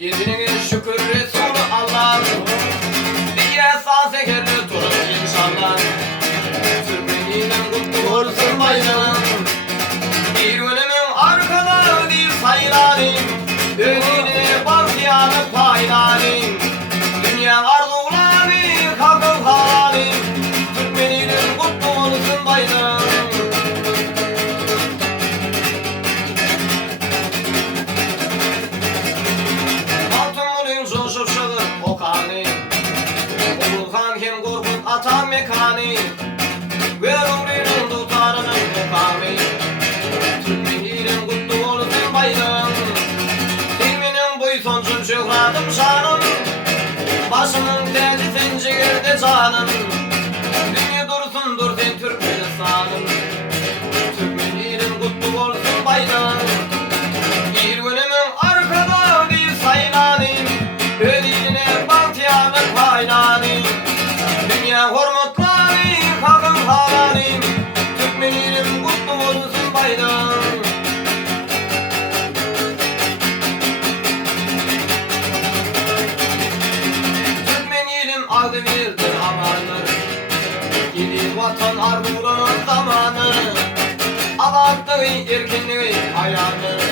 İzine şükür Resulü Allah. Diye saz ekerli turun inşallah. Türkmeniyle kutlu olsun bayram. Bir önümün arkada değil sayılarım. Önüne bakyanı paylarım. Dünya arzuları kalkın halim. Türkmeniyle kutlu olsun bayram. Atam mekani Verumrinin tutarının mekami Türkmeniyle kutlu olsun bayram. Filminin buysoncum şöhradım şanım. Başımın teci zincirde canım. Dünya dursun dur sen Türkmenistan'ım. Türkmeniyle kutlu olsun bayram. Bir günümün arkada bir sayılanım. Ölüğüne bakyanı paylanım. Dünya hormatları kalkın halim. Türkmeniyle kutlu olsun bayram. Türkmeniyle adı verdi amanı. Gidi vatan arzulanın zamanı. Avattığı erkinliği hayatı.